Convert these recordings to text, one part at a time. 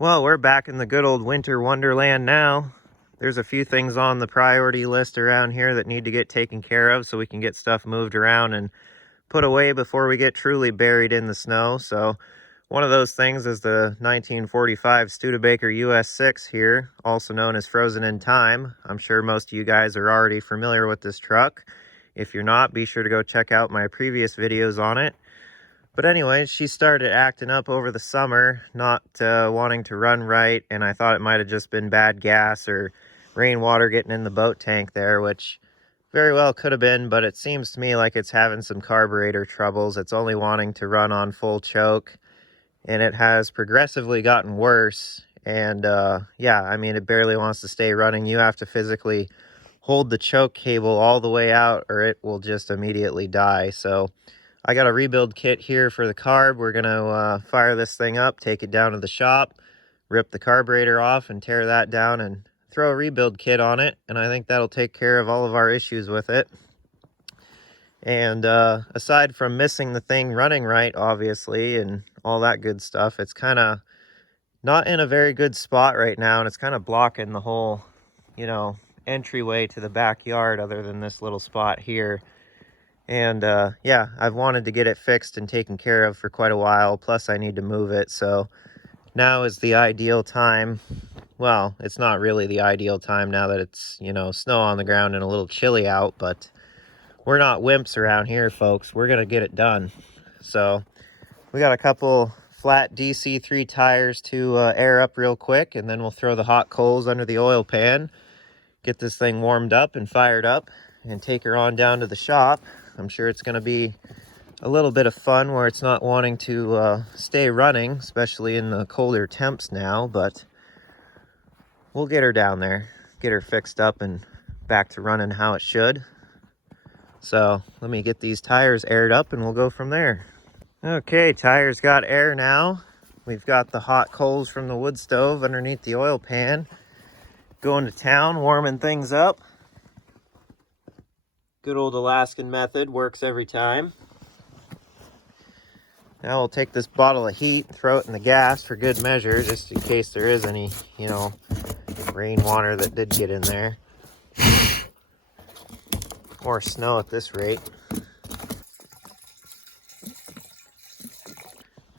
Well, we're back in the good old winter wonderland now. There's a few things on the priority list around here that need to get taken care of so we can get stuff moved around and put away before we get truly buried in the snow. So one of those things is the 1945 Studebaker US6 here, also known as Frozen in Time. I'm sure most of you guys are already familiar with this truck. If you're not, be sure to go check out my previous videos on it. But anyway, she started acting up over the summer, not wanting to run right, and I thought it might have just been bad gas or rainwater getting in the boat tank there, which very well could have been, but it seems to me like it's having some carburetor troubles. It's only wanting to run on full choke, and it has progressively gotten worse. And yeah, I mean, it barely wants to stay running. You have to physically hold the choke cable all the way out or it will just immediately die. So I got a rebuild kit here for the carb. We're going to fire this thing up, take it down to the shop, rip the carburetor off and tear that down and throw a rebuild kit on it. And I think that'll take care of all of our issues with it. And aside from missing the thing running right, obviously, and all that good stuff, it's kind of not in a very good spot right now. And it's kind of blocking the whole, entryway to the backyard other than this little spot here. And yeah, I've wanted to get it fixed and taken care of for quite a while. Plus I need to move it. So now is the ideal time. Well, it's not really the ideal time now that it's, snow on the ground and a little chilly out, but we're not wimps around here, folks. We're going to get it done. So we got a couple flat DC3 tires to air up real quick, and then we'll throw the hot coals under the oil pan, get this thing warmed up and fired up, and take her on down to the shop. I'm sure it's going to be a little bit of fun where it's not wanting to stay running, especially in the colder temps now, but we'll get her down there, get her fixed up and back to running how it should. So let me get these tires aired up and we'll go from there. Okay, tires got air now. We've got the hot coals from the wood stove underneath the oil pan. Going to town, warming things up. Good old Alaskan method, works every time. Now we'll take this bottle of heat, throw it in the gas for good measure, just in case there is any, rainwater that did get in there. Or snow at this rate.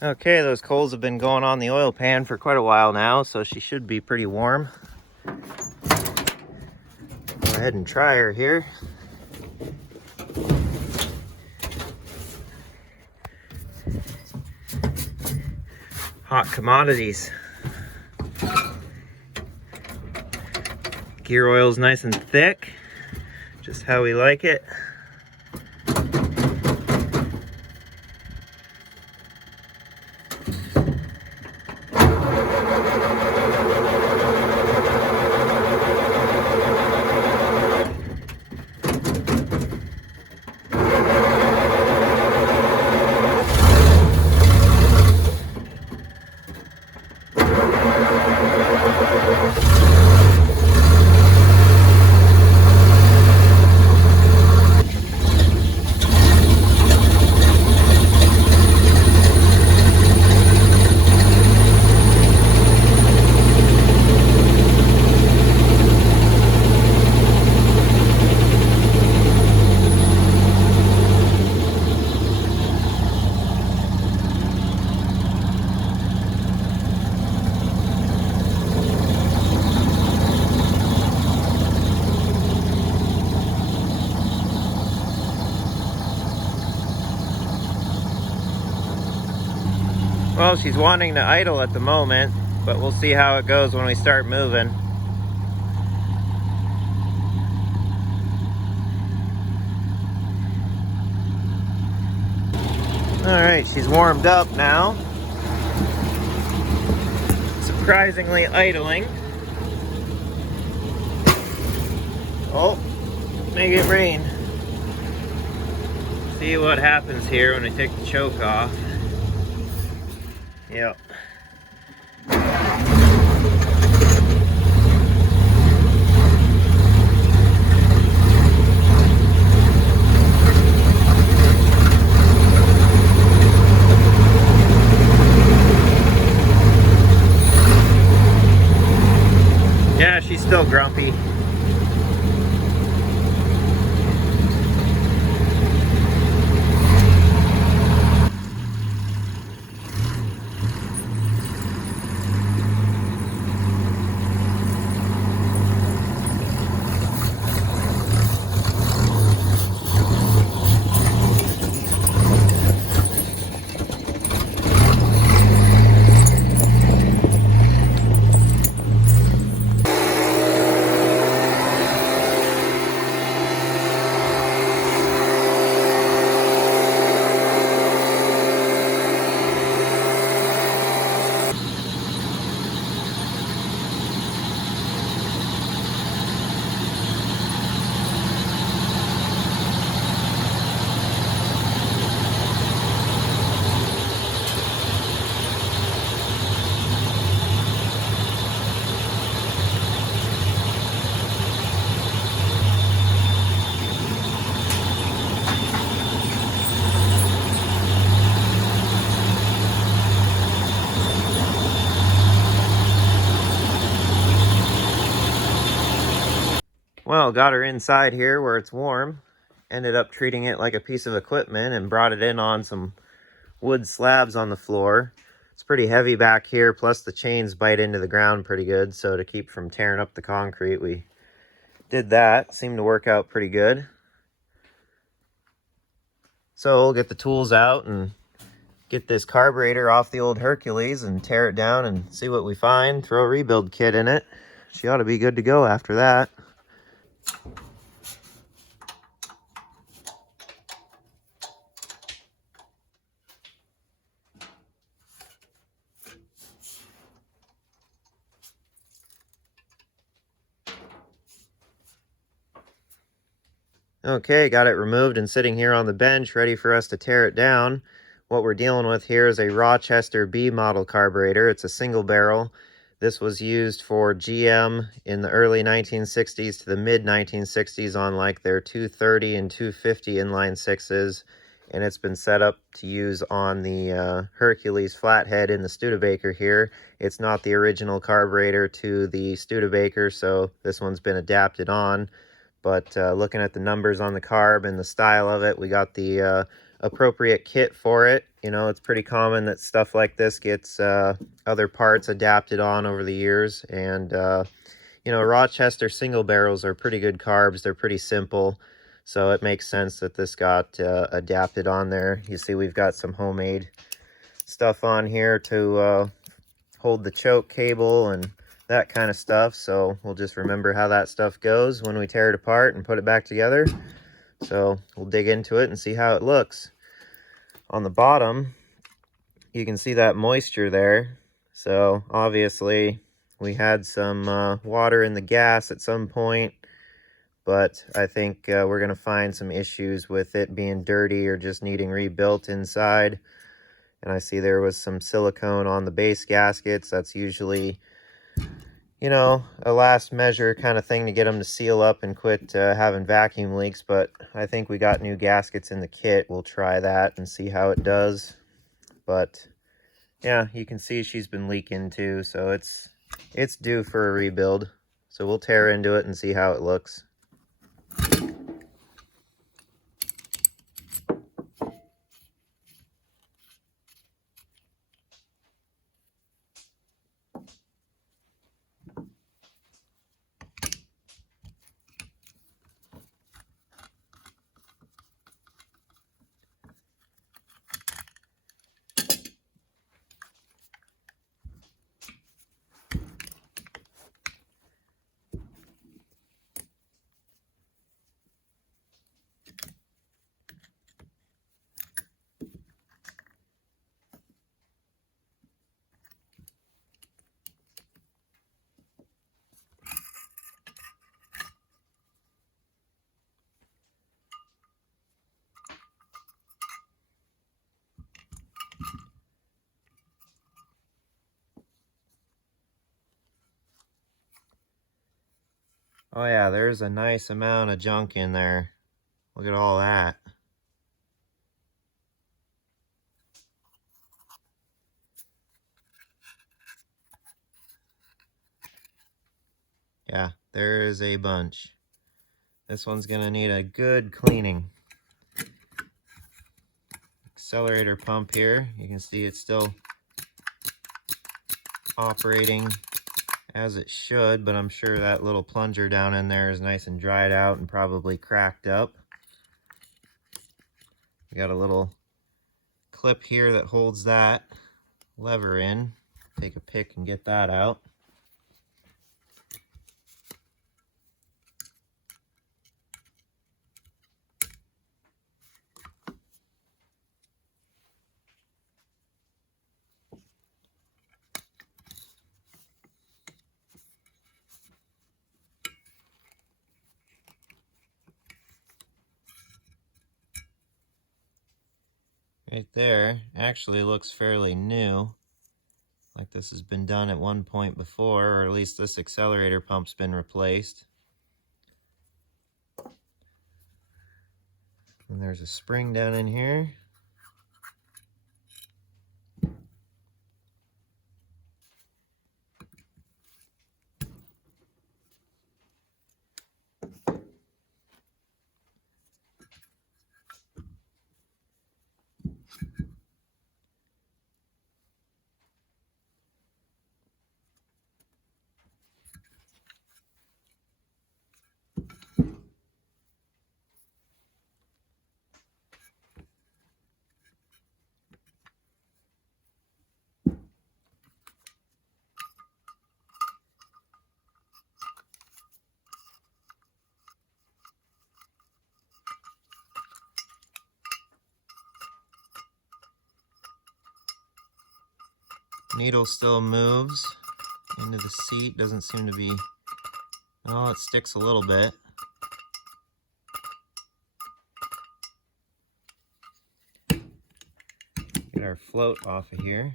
Okay, those coals have been going on the oil pan for quite a while now, so she should be pretty warm. Go ahead and try her here. Hot commodities. Gear oil's nice and thick, just how we like it. Well, she's wanting to idle at the moment, but we'll see how it goes when we start moving. Alright, she's warmed up now. Surprisingly idling. Oh, make it rain. See what happens here when I take the choke off. Yep. Well, got her inside here where it's warm. Ended up treating it like a piece of equipment and brought it in on some wood slabs on the floor. It's pretty heavy back here, plus the chains bite into the ground pretty good, so to keep from tearing up the concrete, we did that. Seemed to work out pretty good. So we'll get the tools out and get this carburetor off the old Hercules and tear it down and see what we find. Throw a rebuild kit in it. She ought to be good to go after that. Okay, got it removed and sitting here on the bench, ready for us to tear it down. What we're dealing with here is a Rochester B model carburetor. It's a single barrel. This was used for GM in the early 1960s to the mid 1960s on like their 230 and 250 inline sixes. And it's been set up to use on the Hercules flathead in the Studebaker here. It's not the original carburetor to the Studebaker, so this one's been adapted on. But looking at the numbers on the carb and the style of it, we got the appropriate kit for it. You know, it's pretty common that stuff like this gets other parts adapted on over the years. And, you know, Rochester single barrels are pretty good carbs. They're pretty simple. So it makes sense that this got adapted on there. You see we've got some homemade stuff on here to hold the choke cable and that kind of stuff. So we'll just remember how that stuff goes when we tear it apart and put it back together. So we'll dig into it and see how it looks. On the bottom, you can see that moisture there. So obviously we had some water in the gas at some point, but I think we're going to find some issues with it being dirty or just needing rebuilt inside. And I see there was some silicone on the base gaskets. That's usually, you know, a last measure kind of thing to get them to seal up and quit having vacuum leaks. But I think we got new gaskets in the kit. We'll try that and see how it does. But yeah, you can see she's been leaking too, so it's due for a rebuild. So we'll tear into it and see how it looks. Oh yeah, there's a nice amount of junk in there. Look at all that. Yeah, there is a bunch. This one's gonna need a good cleaning. Accelerator pump here. You can see it's still operating as it should, but I'm sure that little plunger down in there is nice and dried out and probably cracked up. We got a little clip here that holds that lever in. Take a pick and get that out. Right there actually looks fairly new, like this has been done at one point before, or at least this accelerator pump's been replaced. And there's a spring down in here. Needle still moves into the seat, doesn't seem to be, oh, it sticks a little bit. Get our float off of here.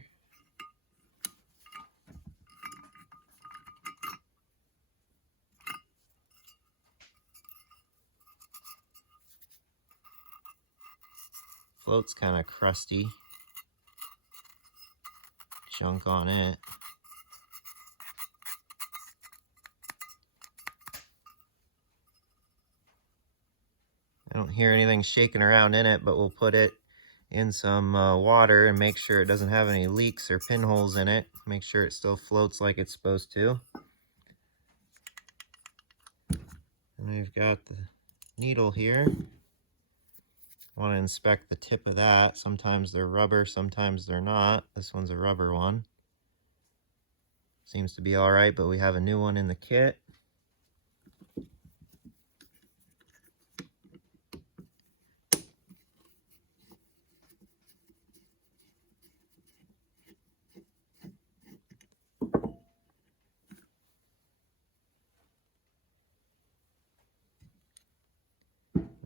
Float's kind of crusty. Junk on it. I don't hear anything shaking around in it, but we'll put it in some water and make sure it doesn't have any leaks or pinholes in it. Make sure it still floats like it's supposed to. And we've got the needle here. I want to inspect the tip of that. Sometimes they're rubber, sometimes they're not. This one's a rubber one. Seems to be all right, but we have a new one in the kit.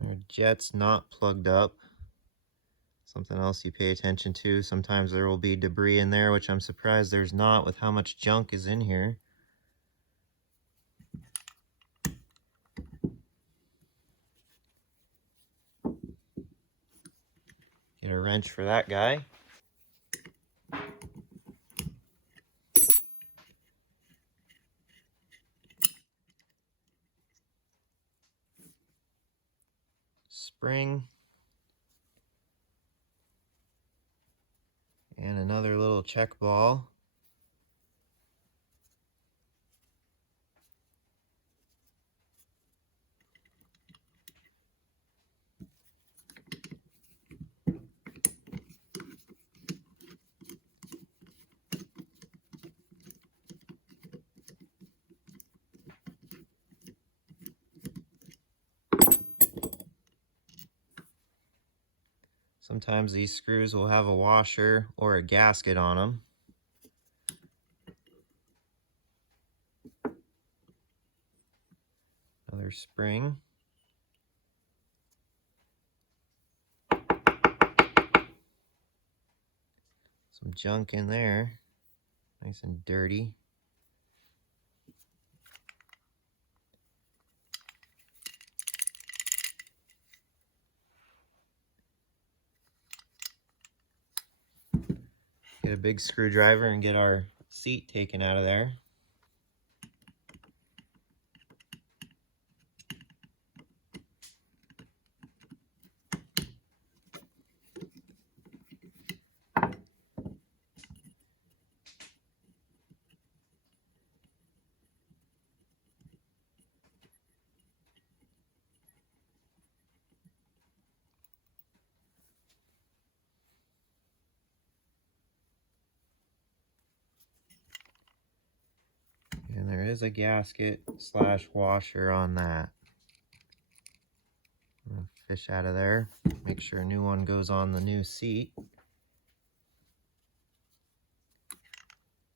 Our jet's not plugged up. Something else you pay attention to. Sometimes there will be debris in there, which I'm surprised there's not with how much junk is in here. Get a wrench for that guy. Spring. And another little check ball. Sometimes these screws will have a washer or a gasket on them. Another spring. Some junk in there. Nice and dirty. Get a big screwdriver and get our seat taken out of there. And there is a gasket slash washer on that. I'm gonna fish out of there. Make sure a new one goes on the new seat.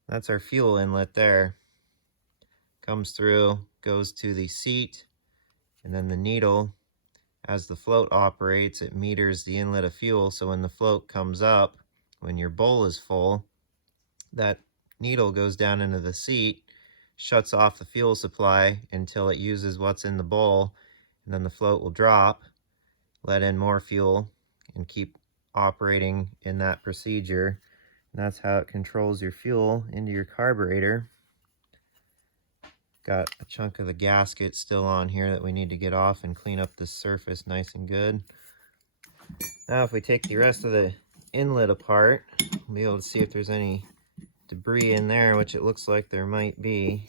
That's our fuel inlet there. Comes through, goes to the seat, and then the needle, as the float operates, it meters the inlet of fuel. So when the float comes up, when your bowl is full, that needle goes down into the seat, shuts off the fuel supply until it uses what's in the bowl, and then the float will drop, let in more fuel, and keep operating in that procedure. And that's how it controls your fuel into your carburetor. Got a chunk of the gasket still on here that we need to get off and clean up this surface nice and good. Now if we take the rest of the inlet apart, we'll be able to see if there's any debris in there, which it looks like there might be.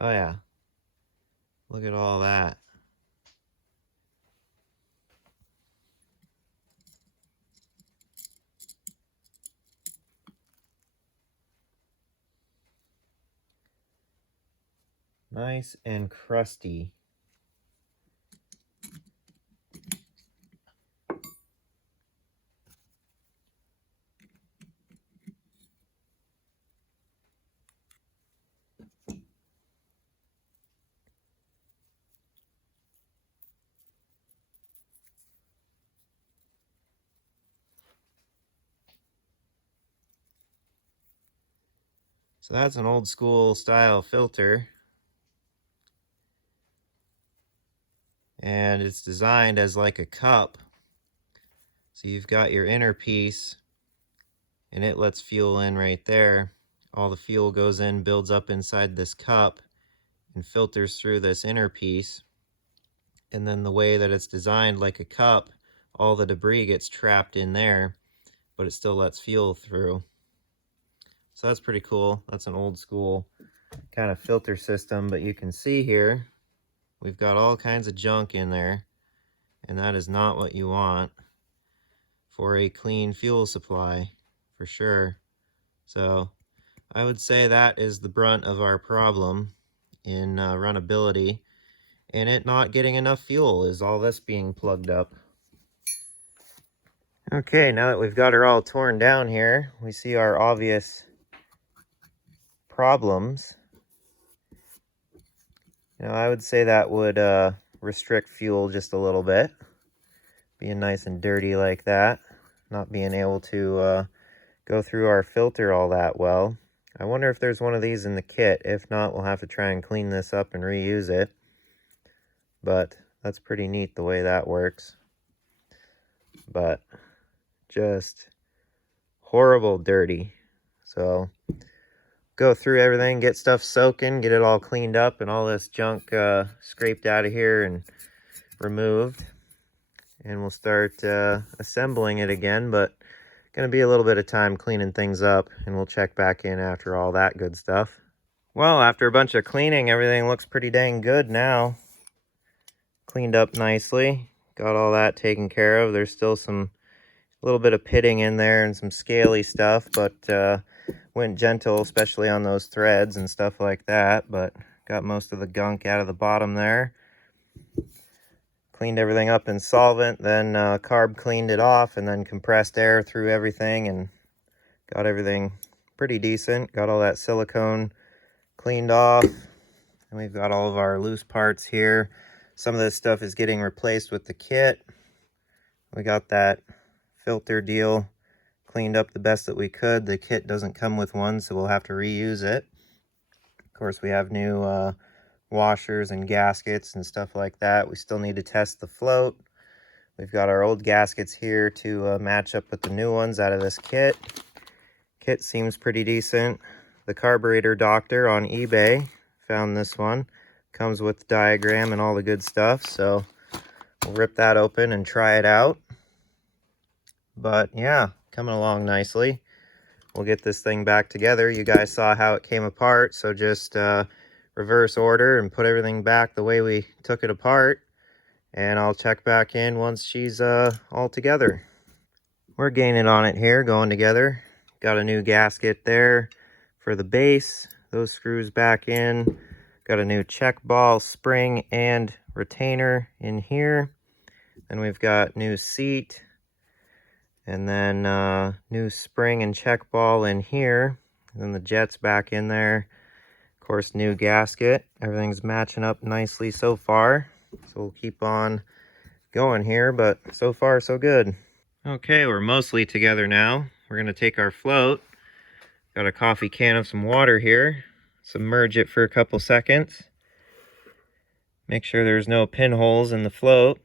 Oh yeah, look at all that. Nice and crusty. So that's an old school style filter. And it's designed as like a cup. So you've got your inner piece, and it lets fuel in right there. All the fuel goes in, builds up inside this cup, and filters through this inner piece. And then the way that it's designed like a cup, all the debris gets trapped in there, but it still lets fuel through. So that's pretty cool. That's an old school kind of filter system, but you can see here, we've got all kinds of junk in there, and that is not what you want for a clean fuel supply, for sure. So I would say that is the brunt of our problem in runnability, and it not getting enough fuel is all this being plugged up. Okay, now that we've got her all torn down here, we see our obvious problems. I would say that would restrict fuel just a little bit. Being nice and dirty like that, not being able to go through our filter all that well. I wonder if there's one of these in the kit. If not, we'll have to try and clean this up and reuse it. But that's pretty neat the way that works. But just horrible dirty. So go through everything, get stuff soaking, get it all cleaned up, and all this junk scraped out of here and removed. And we'll start assembling it again, but gonna be a little bit of time cleaning things up, and we'll check back in after all that good stuff. Well, after a bunch of cleaning, everything looks pretty dang good now. Cleaned up nicely, got all that taken care of. There's still some little bit of pitting in there and some scaly stuff, but went gentle, especially on those threads and stuff like that, but got most of the gunk out of the bottom there. Cleaned everything up in solvent, then carb cleaned it off, and then compressed air through everything and got everything pretty decent. Got all that silicone cleaned off, and we've got all of our loose parts here. Some of this stuff is getting replaced with the kit. We got that filter deal cleaned up the best that we could. The kit doesn't come with one, so we'll have to reuse it. Of course, we have new washers and gaskets and stuff like that. We still need to test the float. We've got our old gaskets here to match up with the new ones out of this kit. Kit seems pretty decent. The Carburetor Doctor on eBay, found this one. Comes with the diagram and all the good stuff, so we'll rip that open and try it out. But yeah, coming along nicely. We'll get this thing back together. You guys saw how it came apart, so just reverse order and put everything back the way we took it apart. And I'll check back in once she's all together. We're gaining on it here, going together. Got a new gasket there for the base. Those screws back in. Got a new check ball, spring, and retainer in here. Then we've got new seat. And then new spring and check ball in here. And then the jet's back in there. Of course, new gasket. Everything's matching up nicely so far. So we'll keep on going here, but so far so good. Okay, we're mostly together now. We're going to take our float. Got a coffee can of some water here. Submerge it for a couple seconds. Make sure there's no pinholes in the float.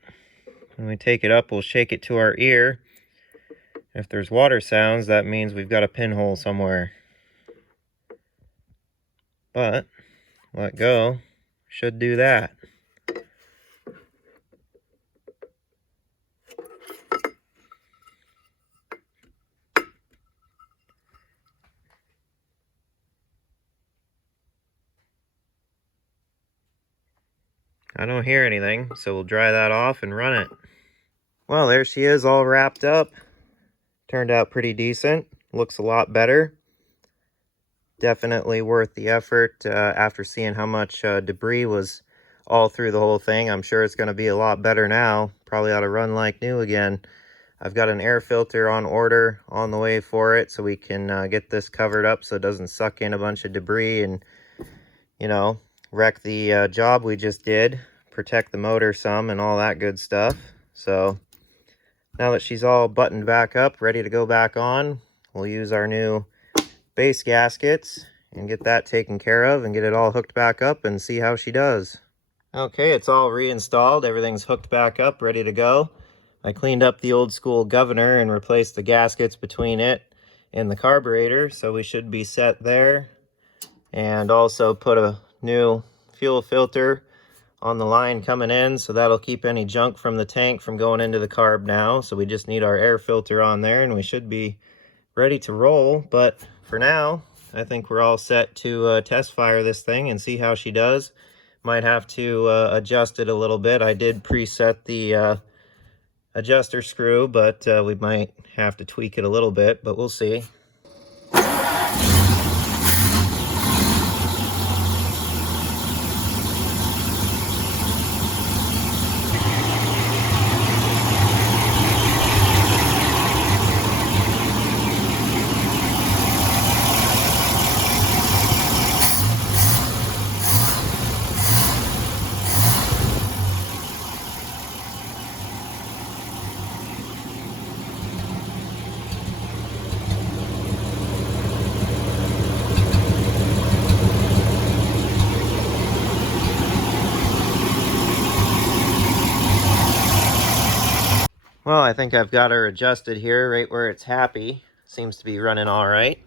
When we take it up, we'll shake it to our ear. If there's water sounds, that means we've got a pinhole somewhere. But let go should do that. I don't hear anything, so we'll dry that off and run it. Well, there she is, all wrapped up. Turned out pretty decent. Looks a lot better. Definitely worth the effort after seeing how much debris was all through the whole thing. I'm sure it's going to be a lot better now. Probably ought to run like new again. I've got an air filter on order on the way for it, so we can get this covered up so it doesn't suck in a bunch of debris and you know, wreck the job we just did, protect the motor some and all that good stuff. So now that she's all buttoned back up, ready to go back on, we'll use our new base gaskets and get that taken care of and get it all hooked back up and see how she does. Okay, it's all reinstalled. Everything's hooked back up, ready to go. I cleaned up the old school governor and replaced the gaskets between it and the carburetor, so we should be set there. And also put a new fuel filter on the line coming in, so that'll keep any junk from the tank from going into the carb now. So we just need our air filter on there and we should be ready to roll. But for now, I think we're all set to test fire this thing and see how she does. Might have to adjust it a little bit. I did preset the adjuster screw, but we might have to tweak it a little bit, but we'll see. Well, I think I've got her adjusted here right where it's happy. Seems to be running all right.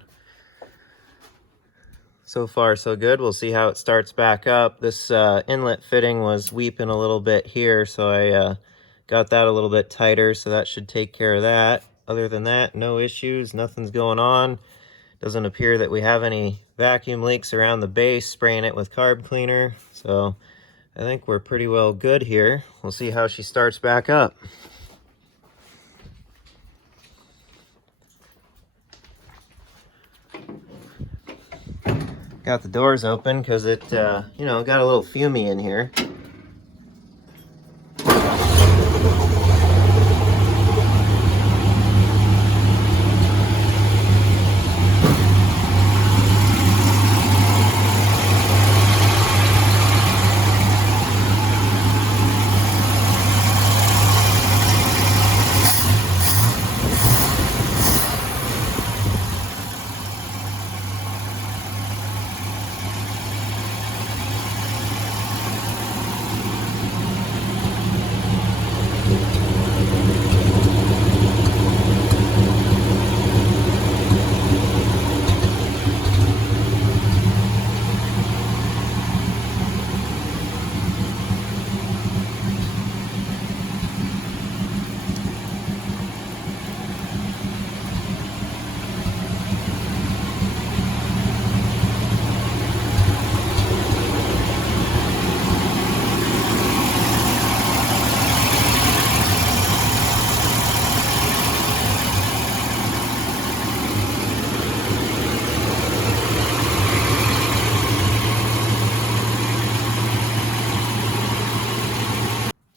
So far, so good. We'll see how it starts back up. This inlet fitting was weeping a little bit here, so I got that a little bit tighter, so that should take care of that. Other than that, no issues, nothing's going on. Doesn't appear that we have any vacuum leaks around the base, spraying it with carb cleaner. So I think we're pretty well good here. We'll see how she starts back up. Got the doors open because it, you know, got a little fumey in here.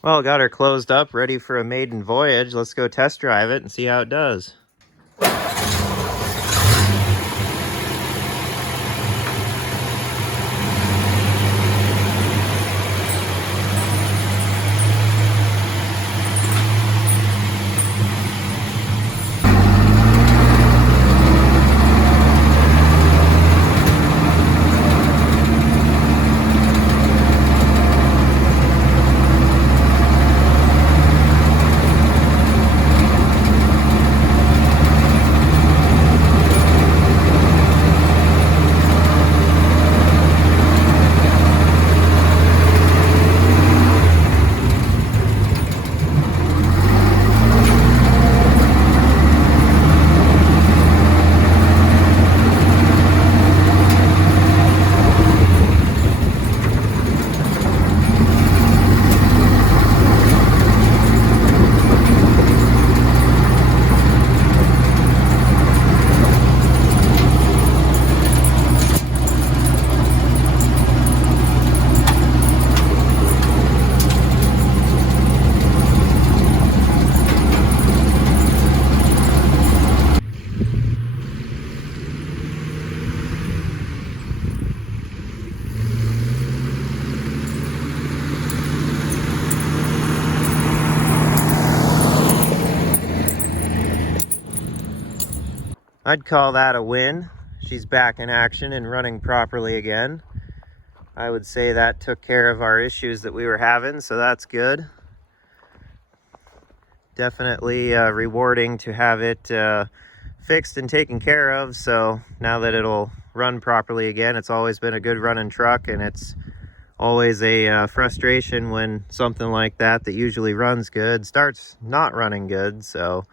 Well, got her closed up, ready for a maiden voyage. Let's go test drive it and see how it does. I'd call that a win. She's back in action and running properly again. I would say that took care of our issues that we were having, so that's good. Definitely rewarding to have it fixed and taken care of, so now that it'll run properly again. It's always been a good running truck, and it's always a frustration when something like that usually runs good starts not running good. So,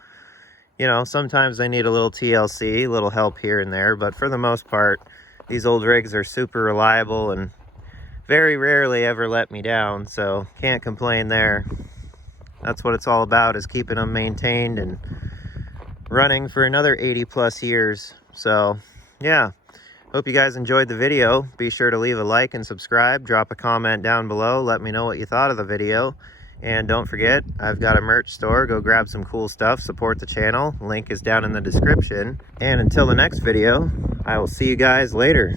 you know, sometimes I need a little TLC, a little help here and there, but for the most part, these old rigs are super reliable and very rarely ever let me down, so can't complain there. That's what it's all about, is keeping them maintained and running for another 80 plus years. So yeah, hope you guys enjoyed the video. Be sure to leave a like and subscribe, drop a comment down below, let me know what you thought of the video. And don't forget, I've got a merch store. Go grab some cool stuff, support the channel. Link is down in the description. And until the next video, I will see you guys later.